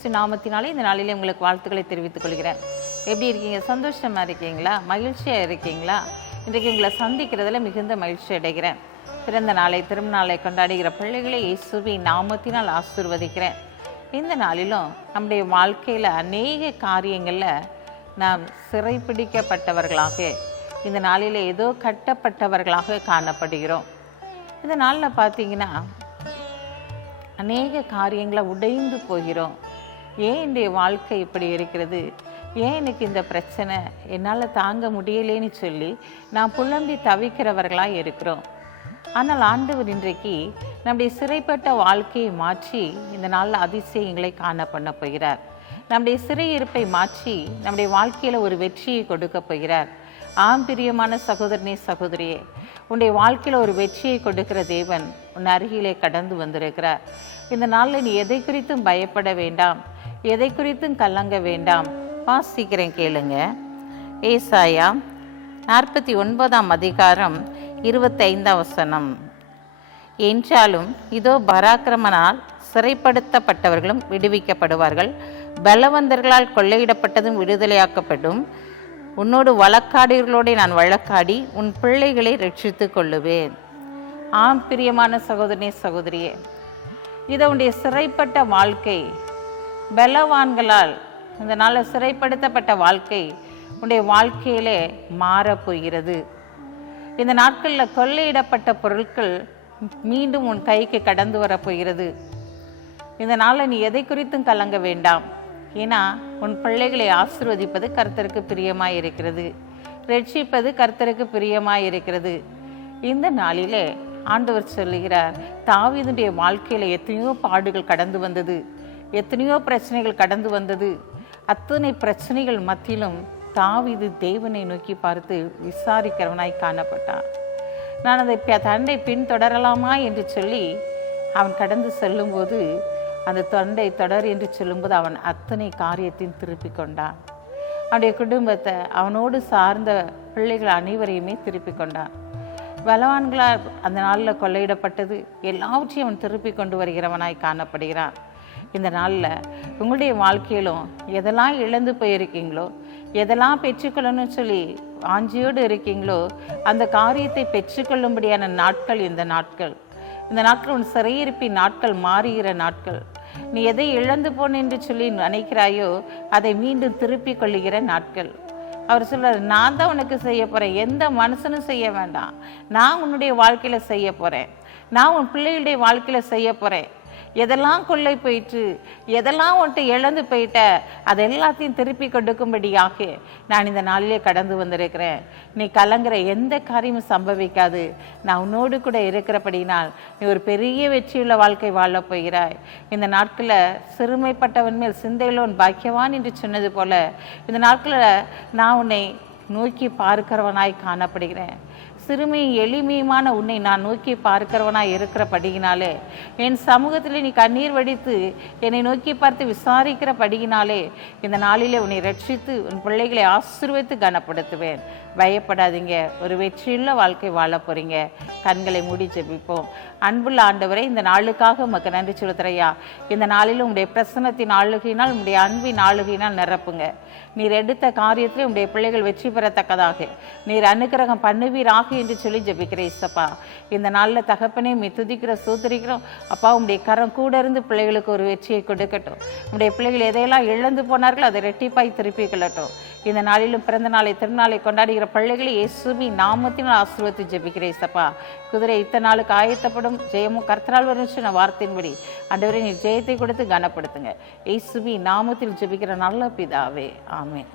கிறிஸ்து நாமத்தினாலே இந்த நாளிலே உங்களுக்கு வாழ்த்துக்களை தெரிவித்துக் கொள்கிறேன். எப்படி இருக்கீங்க? சந்தோஷமாக இருக்கீங்களா? மகிழ்ச்சியாக இருக்கீங்களா? இன்றைக்கு உங்களை சந்திக்கிறதுல மிகுந்த மகிழ்ச்சி அடைகிறேன். பிறந்த நாளை திரும்ப நாளை கொண்டாடுகிற பிள்ளைகளை இயேசுவின் நாமத்தினால் ஆசீர்வதிக்கிறேன். இந்த நாளிலும் நம்முடைய வாழ்க்கையில் அநேக காரியங்களில் நாம் சிறைப்பிடிக்கப்பட்டவர்களாக, இந்த நாளில் ஏதோ கட்டப்பட்டவர்களாக காணப்படுகிறோம். இந்த நாளில் பார்த்தீங்கன்னா அநேக காரியங்களை உடைந்து போகிறோம். ஏன் என்னுடைய வாழ்க்கை இப்படி இருக்கிறது, ஏன் எனக்கு இந்த பிரச்சனை என்னால் தாங்க முடியலேன்னு சொல்லி நான் புலம்பி தவிக்கிறவர்களாக இருக்கிறோம். ஆனால் ஆண்டவர் இன்றைக்கு நம்முடைய சிறைப்பட்ட வாழ்க்கையை மாற்றி இந்த நாளில் அதிசயங்களை காண பண்ண போகிறார். நம்முடைய சிறையிருப்பை மாற்றி நம்முடைய வாழ்க்கையில் ஒரு வெற்றியை கொடுக்க போகிறார். பிரியமான சகோதரனே சகோதரியே, உன்னுடைய வாழ்க்கையில் ஒரு வெற்றியை கொடுக்கிற தேவன் உன் அருகிலே கடந்து வந்திருக்கிறார். இந்த நாளில் நீ எதை குறித்தும் பயப்பட வேண்டாம், எதை குறித்தும் கலங்க வேண்டாம். வாசிக்கிறேன் கேளுங்க. ஏசாயா 49ஆம் அதிகாரம் 25ஆம் வசனம். என்றாலும் இதோ பராக்கிரமனால் சிறைப்படுத்தப்பட்டவர்களும் விடுவிக்கப்படுவார்கள், பலவந்தர்களால் கொள்ளையிடப்பட்டதும் விடுதலையாக்கப்படும். உன்னோடு வழக்காடிகளோடு நான் வழக்காடி உன் பிள்ளைகளை ரட்சித்து கொள்ளுவேன். பிரியமான சகோதரனே சகோதரியே, இதை உன்னுடைய சிறைப்பட்ட வாழ்க்கை, பலவான்களால் இந்த நாளில் சிறைப்படுத்தப்பட்ட வாழ்க்கை உன்னுடைய வாழ்க்கையிலே மாறப்போகிறது. இந்த நாட்களில் கொள்ளையிடப்பட்ட பொருட்கள் மீண்டும் உன் கைக்கு கடந்து வரப்போகிறது. இந்த நாளில் நீ எதை குறித்தும் கலங்க வேண்டாம். ஏன்னா உன் பிள்ளைகளை ஆசீர்வதிப்பது கர்த்தருக்கு பிரியமாய் இருக்கிறது, ரட்சிப்பது கர்த்தருக்கு பிரியமாய் இருக்கிறது. இந்த நாளிலே ஆண்டவர் சொல்லுகிறார், தாவீதுடைய வாழ்க்கையில் எத்தனையோ பாடுகள் கடந்து வந்தது, எத்தனையோ பிரச்சனைகள் கடந்து வந்தது. அத்தனை பிரச்சனைகள் மத்தியிலும் தாவீது தேவனை நோக்கி பார்த்து விசாரிக்கிறவனாய் காணப்பட்டான். நான் அதை தண்டை பின்தொடரலாமா என்று சொல்லி அவன் கடந்து செல்லும்போது, அந்த தொண்டை தொடர் என்று சொல்லும்போது அவன் அத்தனை காரியத்தையும் திருப்பி கொண்டான். அவனுடைய குடும்பத்தை, அவனோடு சார்ந்த பிள்ளைகள் அனைவரையுமே திருப்பி கொண்டான். பலவான்களால் அந்த நாளில் கொள்ளையிடப்பட்டது எல்லாவற்றையும் அவன் திருப்பி கொண்டு வருகிறவனாய் காணப்படுகிறான். இந்த நாளில் உங்களுடைய வாழ்க்கையிலும் எதெல்லாம் இழந்து போயிருக்கீங்களோ, எதெல்லாம் பெற்றுக்கொள்ளணும்னு சொல்லி வாஞ்சியோடு இருக்கீங்களோ, அந்த காரியத்தை பெற்றுக்கொள்ளும்படியான நாட்கள் இந்த நாட்கள். இந்த நாட்கள் உன் சிறையிருப்பின் நாட்கள், மாறுகிற நாட்கள். நீ எதை இழந்து போன என்று சொல்லி நினைக்கிறாயோ அதை மீண்டும் திருப்பி கொள்ளுகிற நாட்கள். அவர் சொல்றார், நான் தான் உனக்கு செய்ய போகிறேன், எந்த மனுஷனும் செய்ய வேண்டாம். நான் உன்னுடைய வாழ்க்கையில் செய்ய போகிறேன், நான் உன் பிள்ளைகளுடைய வாழ்க்கையில் செய்ய போகிறேன். எதெல்லாம் கொள்ளை போயிட்டு, எதெல்லாம் உன்ட்டு இழந்து போயிட்ட, அது எல்லாத்தையும் திருப்பி கொடுக்கும்படியாக நான் இந்த நாளிலே கடந்து வந்திருக்கிறேன். நீ கலங்குற எந்த காரியமும் சம்பவிக்காது. நான் உன்னோடு கூட இருக்கிறபடினால் நீ ஒரு பெரிய வெற்றியுள்ள வாழ்க்கை வாழப் போகிறாய். இந்த நாட்களில் சிறுமைப்பட்டவன் மேல் சிந்தையிலோன் பாக்கியவான் என்று சொன்னது போல, இந்த நாட்களில் நான் உன்னை நோக்கி பார்க்கிறவனாய் காணப்படுகிறேன். சிறுமியும் எளிமையுமான உன்னை நான் நோக்கி பார்க்கிறவனாய் இருக்கிறபடியினாலே, என் சமூகத்தில் நீ கண்ணீர் வடித்து என்னை நோக்கி பார்த்து விசாரிக்கிறபடியினாலே இந்த நாளிலே உன்னை ரட்சித்து உன் பிள்ளைகளை ஆசீர்வதித்து கனப்படுத்துவேன். பயப்படாதீங்க, ஒரு வெற்றியுள்ள வாழ்க்கை வாழ போறீங்க. கண்களை மூடி ஜெபிப்போம். அன்புள்ள ஆண்டவரே, இந்த நாளுக்காக உமக்கு நன்றி செலுத்துறையா. இந்த நாளிலும் உங்களுடைய பிரசன்னத்தின் ஆளுகையினால், உங்களுடைய அன்பின் ஆளுகையினால் நிரப்புங்க. நீர் எடுத்த காரியத்திலே உங்களுடைய பிள்ளைகள் வெற்றி பெறத்தக்கதாக நீர் அனுக்கிரகம் பண்ணுவீராக என்று சொல்லி ஜெபிக்கிறேன். இசப்பா, இந்த நாளில் தகப்பனே மீ துதிக்கிற சூத்திரிக்கிறோம். அப்பா, உங்களுடைய கரம் கூட இருந்து பிள்ளைகளுக்கு ஒரு வெற்றியை கொடுக்கட்டும். உங்களுடைய பிள்ளைகள் எதையெல்லாம் இழந்து போனார்கள் அதை ரெட்டிப்பாய் திருப்பி கொள்ளட்டும். இந்த நாளிலும் பிறந்த நாளை திருநாளை கொண்டாடுகிற பிள்ளைகளை இயேசுவின் நாமத்தினால் ஆசீர்வதித்து ஜெபிக்கிறேன். இசப்பா, குதிரை இத்தனை நாளுக்கு ஆயத்தப்படும், ஜெயமும் கர்த்தரால் வரும் சொன்ன வார்த்தையின்படி ஆண்டவரே நீர் ஜெயத்தை கொடுத்து கனப்படுத்துங்க. இயேசுவின் நாமத்தில் ஜெபிக்கிற நல்ல பிதாவே, ஆமென்.